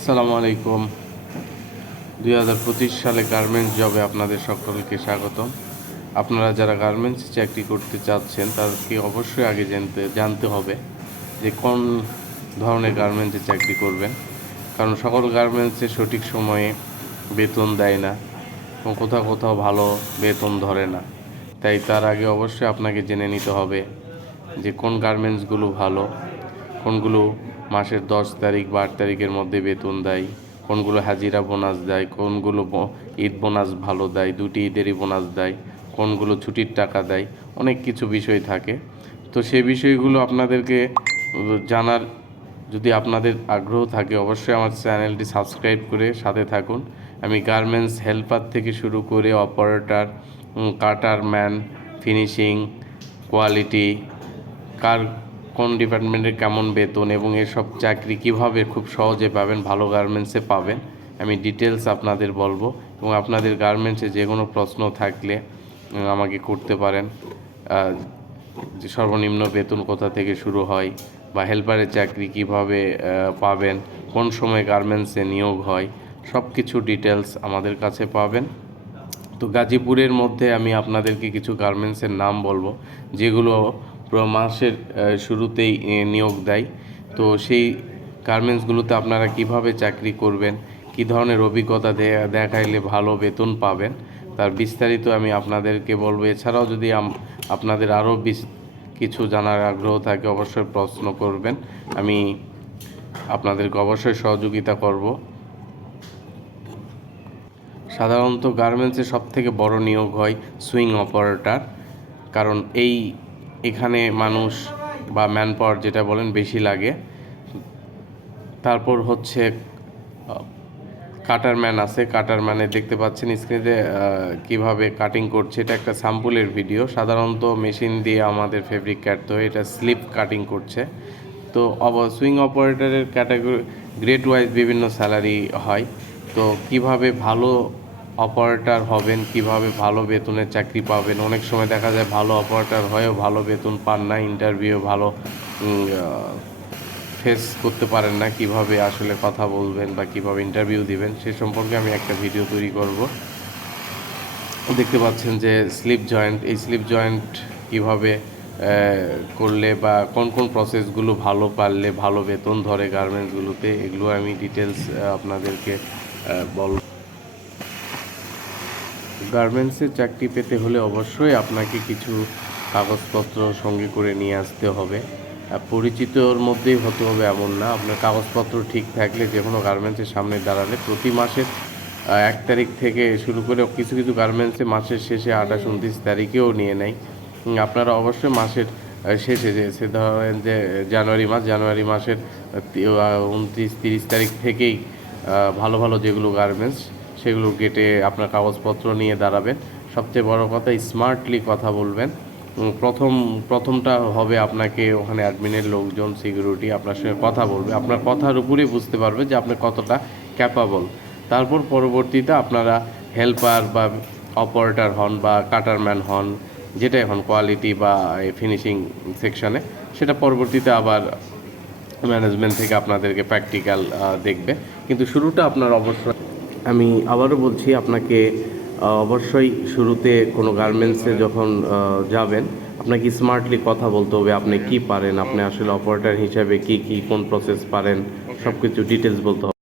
আসসালামু আলাইকুম। দুই হাজার পঁচিশ সালে গার্মেন্টস জবে আপনাদের সকলকে স্বাগতম। আপনারা যারা গার্মেন্টস চাকরি করতে চাচ্ছেন, তাদেরকে অবশ্যই আগে জানতে জানতে হবে যে কোন ধরনের গার্মেন্টসে চাকরি করবেন। কারণ সকল গার্মেন্টসে সঠিক সময়ে বেতন দেয় না এবং কোথাও কোথাও ভালো বেতন ধরে না। তাই তার আগে অবশ্যই আপনাকে জেনে নিতে হবে যে কোন গার্মেন্টসগুলো ভালো, কোনগুলো মাসের দশ তারিখ বা আট তারিখের মধ্যে বেতন দেয়, কোনগুলো হাজিরা বোনাস দেয়, কোনগুলো ঈদ বোনাস ভালো দেয়, দুটি ঈদেরই বোনাস দেয়, কোনগুলো ছুটির টাকা দেয়, অনেক কিছু বিষয় থাকে। তো সে বিষয়গুলো আপনাদেরকে জানার যদি আপনাদের আগ্রহ থাকে, অবশ্যই আমার চ্যানেলটি সাবস্ক্রাইব করে সাথে থাকুন। আমি গার্মেন্টস হেল্পার থেকে শুরু করে operator cutter man finishing, quality, কার কোন ডিপার্টমেন্টের কেমন বেতন এবং এসব চাকরি কীভাবে খুব সহজে পাবেন, ভালো গার্মেন্টসে পাবেন, আমি ডিটেলস আপনাদের বলব এবং আপনাদের গার্মেন্টসে যে কোনো প্রশ্ন থাকলে আমাকে করতে পারেন। যে সর্বনিম্ন বেতন কোথা থেকে শুরু হয় বা হেল্পারের চাকরি কীভাবে পাবেন, কোন সময় গার্মেন্টসে নিয়োগ হয় সব কিছু ডিটেলস আমাদের কাছে পাবেন। তো গাজীপুরের মধ্যে আমি আপনাদেরকে কিছু গার্মেন্টসের নাম বলব, যেগুলো মাসের শুরুতেই নিয়োগ দেয়। তো সেই গার্মেন্টসগুলোতে আপনারা কীভাবে চাকরি করবেন? কি ধরনের অভিজ্ঞতা দেখাইলে ভালো বেতন পাবেন? তার বিস্তারিত আমি আপনাদেরকে বলব। এছাড়াও যদি আপনাদের আরও কিছু জানার আগ্রহ থাকে, অবশ্যই প্রশ্ন করবেন। আমি আপনাদেরকে অবশ্যই সহযোগিতা করব। সাধারণত গার্মেন্টসে সব থেকে বড় নিয়োগ হয় সুইং অপারেটর, কারণ এই এখানে মানুষ বা ম্যান পাওয়ার যেটা বলেন বেশি লাগে। তারপর হচ্ছে কাটার ম্যান আছে। কাটার ম্যানে দেখতে পাচ্ছেন স্ক্রিনে কীভাবে কাটিং করছে। এটা একটা স্যাম্পলের ভিডিও সাধারণত মেশিন দিয়ে আমাদের ফেব্রিক কাটতে হয়। এটা স্লিপ কাটিং করছে। তো সুইং অপারেটরের ক্যাটাগরি গ্রেড ওয়াইজ বিভিন্ন স্যালারি হয়। তো কীভাবে ভালো অপারেটর হবেন কীভাবে ভালো বেতনের চাকরি পাবেন। অনেক সময় দেখা যায় ভালো অপারেটর হয়েও ভালো বেতন পান না ইন্টারভিউ ভালো ফেস করতে পারেন না কীভাবে আসলে কথা বলবেন বা কীভাবে ইন্টারভিউ দিবেন সে সম্পর্কে আমি একটা ভিডিও তৈরি করব। দেখতে পাচ্ছেন যে স্লিপ জয়েন্ট এই স্লিপ জয়েন্ট কীভাবে করলে বা কোন কোন প্রসেসগুলো ভালো পারলে ভালো বেতন ধরে গার্মেন্টসগুলোতে এগুলো আমি ডিটেলস আপনাদেরকে আহ, বল গার্মেন্টসের চাকরি পেতে হলে অবশ্যই আপনাকে কিছু কাগজপত্র সঙ্গে করে নিয়ে আসতে হবে। পরিচিতর মধ্যেই হতে হবে এমন না। আপনার কাগজপত্র ঠিক থাকলে যে কোনো গার্মেন্টসের সামনে দাঁড়ালে প্রতি মাসের এক তারিখ থেকে শুরু করে কিছু কিছু গার্মেন্টসে মাসের শেষে আঠাশ, উনত্রিশ তারিখেও নিয়ে নেয়। আপনারা অবশ্যই মাসের শেষে যে, সে ধরেন যে, জানুয়ারি মাস, জানুয়ারি মাসের উনত্রিশ, তিরিশ তারিখ থেকেই ভালো ভালো যেগুলো গার্মেন্টস সেগুলো গেটে আপনার কাগজপত্র নিয়ে দাঁড়াবেন। সবচেয়ে বড় কথা স্মার্টলি কথা বলবেন। প্রথম, প্রথমটা হবে আপনাকে ওখানে অ্যাডমিনের লোকজন সিকিউরিটি আপনার সঙ্গে কথা বলবে। আপনার কথার উপরেই বুঝতে পারবে যে আপনি কতটা ক্যাপাবল তারপর পরবর্তীতে আপনারা হেল্পার বা অপারেটার হন বা কাটারম্যান হন যেটা এখন কোয়ালিটি বা ফিনিশিং সেকশনে সেটা পরবর্তীতে আবার ম্যানেজমেন্ট থেকে আপনাদেরকে প্র্যাকটিক্যাল দেখবে। কিন্তু শুরুটা আপনার অবশ্যই আমি আবারও বলছি আপনাকে অবশ্যই শুরুতে কোনো গার্মেন্টসে যখন যাবেন আপনাকে স্মার্টলি কথা বলতে হবে আপনি কি পারেন আপনি আসলে অপারেটার হিসাবে কি কি কোন প্রসেস পারেন সব কিছু ডিটেলস বলতে হবে।